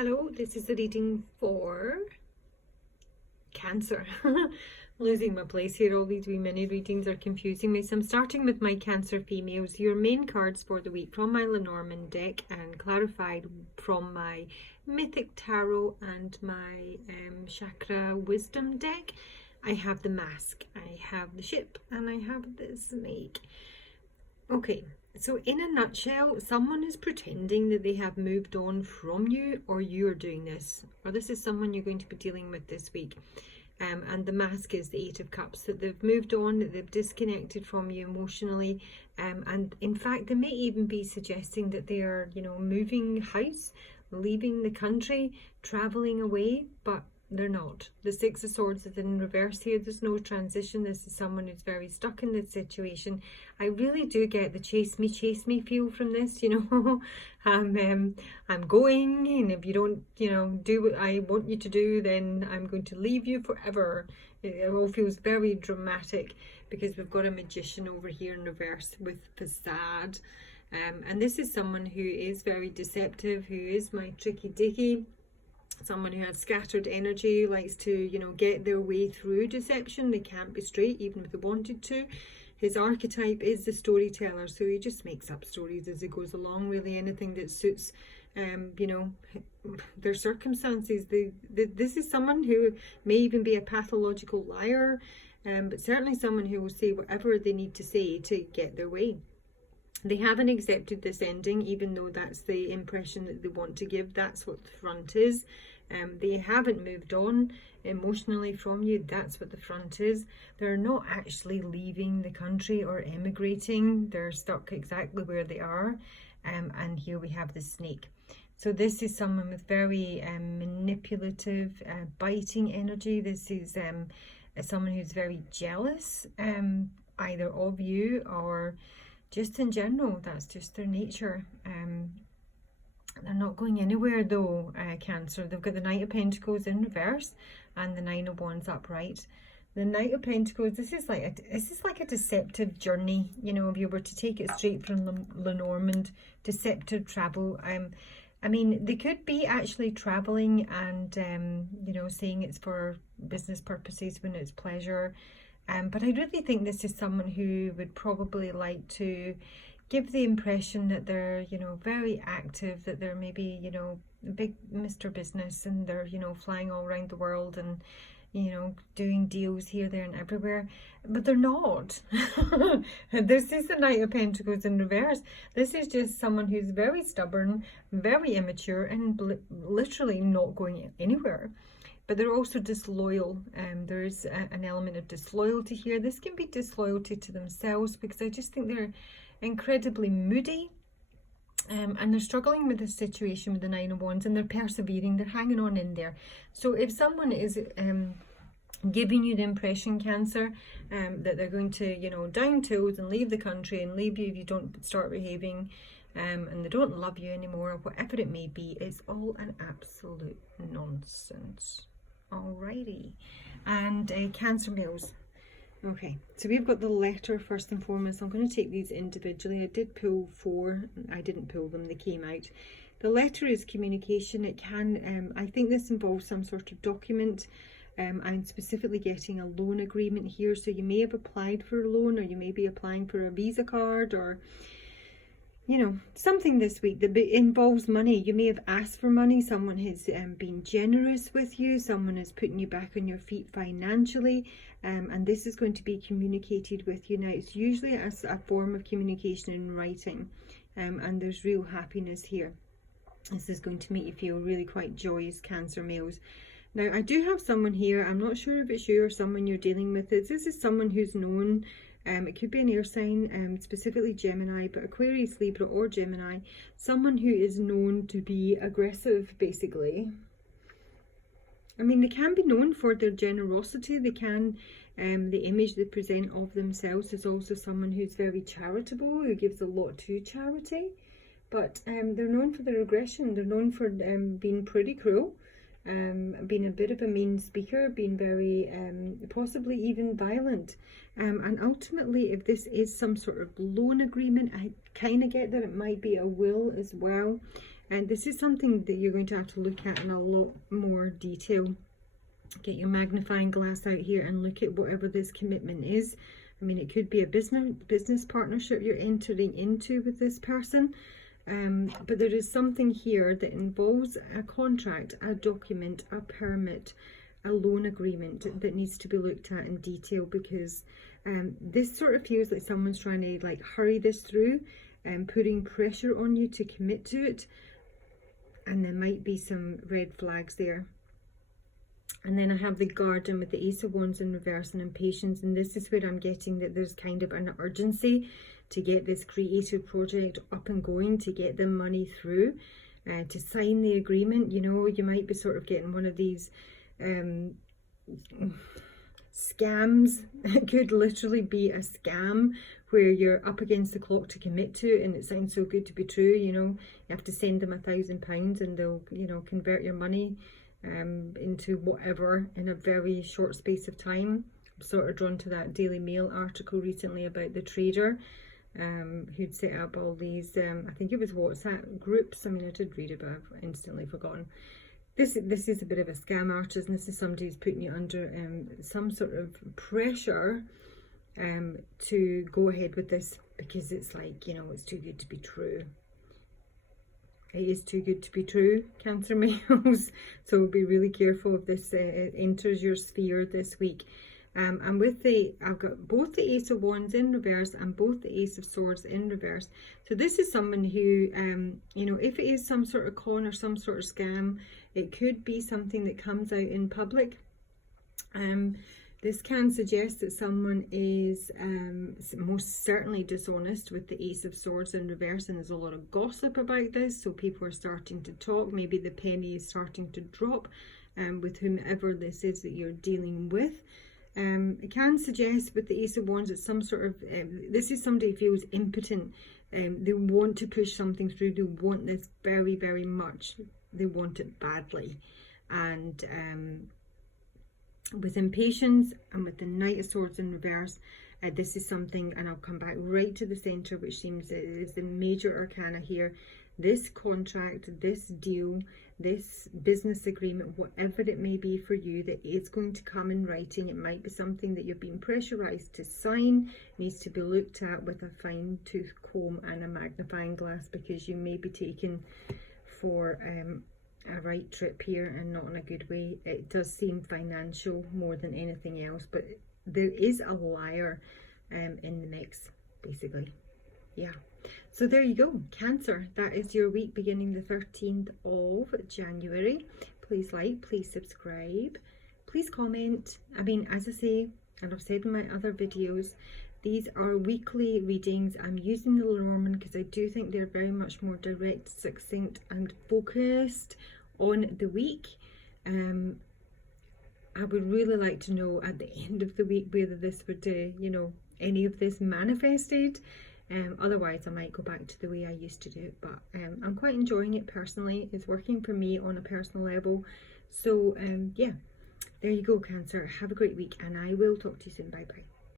Hello, this is a reading for Cancer. Losing my place here, all these wee mini readings are confusing me. So I'm starting with my Cancer females. Your main cards for the week from my Lenormand deck and clarified from my Mythic Tarot and my Chakra Wisdom deck. I have the Mask, I have the Ship, and I have the Snake. Okay, so in a nutshell, someone is pretending that they have moved on from you, or you're doing this, or this is someone you're going to be dealing with this week. And the Mask is the Eight of Cups, that they've moved on, that they've disconnected from you emotionally, and in fact they may even be suggesting that they are, moving house, leaving the country, traveling away, but they're not. The Six of Swords is in reverse here. There's no transition. This is someone who's very stuck in this situation. I really do get the chase me feel from this, I'm going, and if you don't, do what I want you to do, then I'm going to leave you forever. It all feels very dramatic because we've got a Magician over here in reverse with facade. And this is someone who is very deceptive, who is my tricky dicky. Someone who has scattered energy, likes to, get their way through deception. They can't be straight even if they wanted to. His archetype is the storyteller, so he just makes up stories as he goes along, really anything that suits, their circumstances. This is someone who may even be a pathological liar, but certainly someone who will say whatever they need to say to get their way. They haven't accepted this ending, even though that's the impression that they want to give. That's what the front is. They haven't moved on emotionally from you. That's what the front is. They're not actually leaving the country or emigrating. They're stuck exactly where they are. And here we have the Snake. So this is someone with very manipulative, biting energy. This is someone who's very jealous, either of you or just in general. That's just their nature. They're not going anywhere though, Cancer. They've got the Knight of Pentacles in reverse and the Nine of Wands upright. The Knight of Pentacles, this is like a deceptive journey, if you were to take it straight from Lenormand. Deceptive travel. I mean, they could be actually traveling and saying it's for business purposes when it's pleasure. But I really think this is someone who would probably like to give the impression that they're, very active, that they're maybe, big Mr. Business, and they're, flying all around the world and, doing deals here, there and everywhere. But they're not. This is the Knight of Pentacles in reverse. This is just someone who's very stubborn, very immature, and literally not going anywhere. But they're also disloyal. There's an element of disloyalty here. This can be disloyalty to themselves, because I just think they're incredibly moody, and they're struggling with this situation with the Nine of Wands, and they're persevering. They're hanging on in there. So if someone is giving you the impression, Cancer, that they're going to, down tools and leave the country and leave you if you don't start behaving, and they don't love you anymore, or whatever it may be, it's all an absolute nonsense. Alrighty, and Cancer males. Okay, so we've got the letter first and foremost. I'm going to take these individually. I did pull 4. I didn't pull them, they came out. The letter is communication. It can, I think this involves some sort of document. I'm specifically getting a loan agreement here. So you may have applied for a loan, or you may be applying for a Visa card, or something this week that involves money. You may have asked for money. Someone has been generous with you. Someone is putting you back on your feet financially. And this is going to be communicated with you. Now, it's usually as a form of communication in writing. And there's real happiness here. This is going to make you feel really quite joyous, Cancer males. Now, I do have someone here. I'm not sure if it's you or someone you're dealing with. This is someone who's known. It could be an air sign, specifically Gemini, but Aquarius, Libra or Gemini. Someone who is known to be aggressive, basically. I mean, they can be known for their generosity. They can, the image they present of themselves is also someone who's very charitable, who gives a lot to charity. But they're known for their aggression. They're known for being pretty cruel. Being a bit of a mean speaker, being very possibly even violent, and ultimately, if this is some sort of loan agreement, I kind of get that it might be a will as well. And this is something that you're going to have to look at in a lot more detail. Get your magnifying glass out here and look at whatever this commitment is. I mean, it could be a business partnership you're entering into with this person. But there is something here that involves a contract, a document, a permit, a loan agreement that needs to be looked at in detail, because this sort of feels like someone's trying to like hurry this through and putting pressure on you to commit to it. And there might be some red flags there. And then I have the Garden with the Ace of Wands in reverse and impatience. And this is where I'm getting that there's kind of an urgency to get this creative project up and going, to get the money through, to sign the agreement. You know, you might be sort of getting one of these scams. It could literally be a scam where you're up against the clock to commit to it, and it sounds so good to be true. You know, you have to send them £1,000 and they'll, you know, convert your money into whatever in a very short space of time. I'm sort of drawn to that Daily Mail article recently about the trader who'd set up all these, I think it was WhatsApp groups. I mean, I did read it, but I've instantly forgotten. This is a bit of a scam artist, and this is somebody who's putting you under some sort of pressure to go ahead with this, because it's like, you know, it's too good to be true. It is too good to be true, Cancer males. So be really careful if this enters your sphere this week. And with I've got both the Ace of Wands in reverse and both the Ace of Swords in reverse. So this is someone who, you know, if it is some sort of con or some sort of scam, it could be something that comes out in public. This can suggest that someone is most certainly dishonest with the Ace of Swords in reverse, and there's a lot of gossip about this, so people are starting to talk. Maybe the penny is starting to drop with whomever this is that you're dealing with. It can suggest with the Ace of Wands that some sort of, this is somebody who feels impotent. They want to push something through. They want this very, very much. They want it badly. And with impatience and with the Knight of Swords in reverse, this is something, and I'll come back right to the center, which seems is the major arcana here. This contract, this deal, this business agreement, whatever it may be for you, that it's going to come in writing. It might be something that you're being pressurized to sign, needs to be looked at with a fine tooth comb and a magnifying glass, because you may be taken for a right trip here and not in a good way. It does seem financial more than anything else, but there is a liar in the mix, basically. Yeah. So there you go, Cancer. That is your week beginning the 13th of January. Please like, please subscribe, please comment. I mean, as I say, and I've said in my other videos, these are weekly readings. I'm using the Norman because I do think they're very much more direct, succinct and focused on the week. I would really like to know at the end of the week whether this would, you know, any of this manifested. Otherwise I might go back to the way I used to do it, but I'm quite enjoying it personally. It's working for me on a personal level. So yeah, there you go, Cancer. Have a great week, and I will talk to you soon. Bye bye.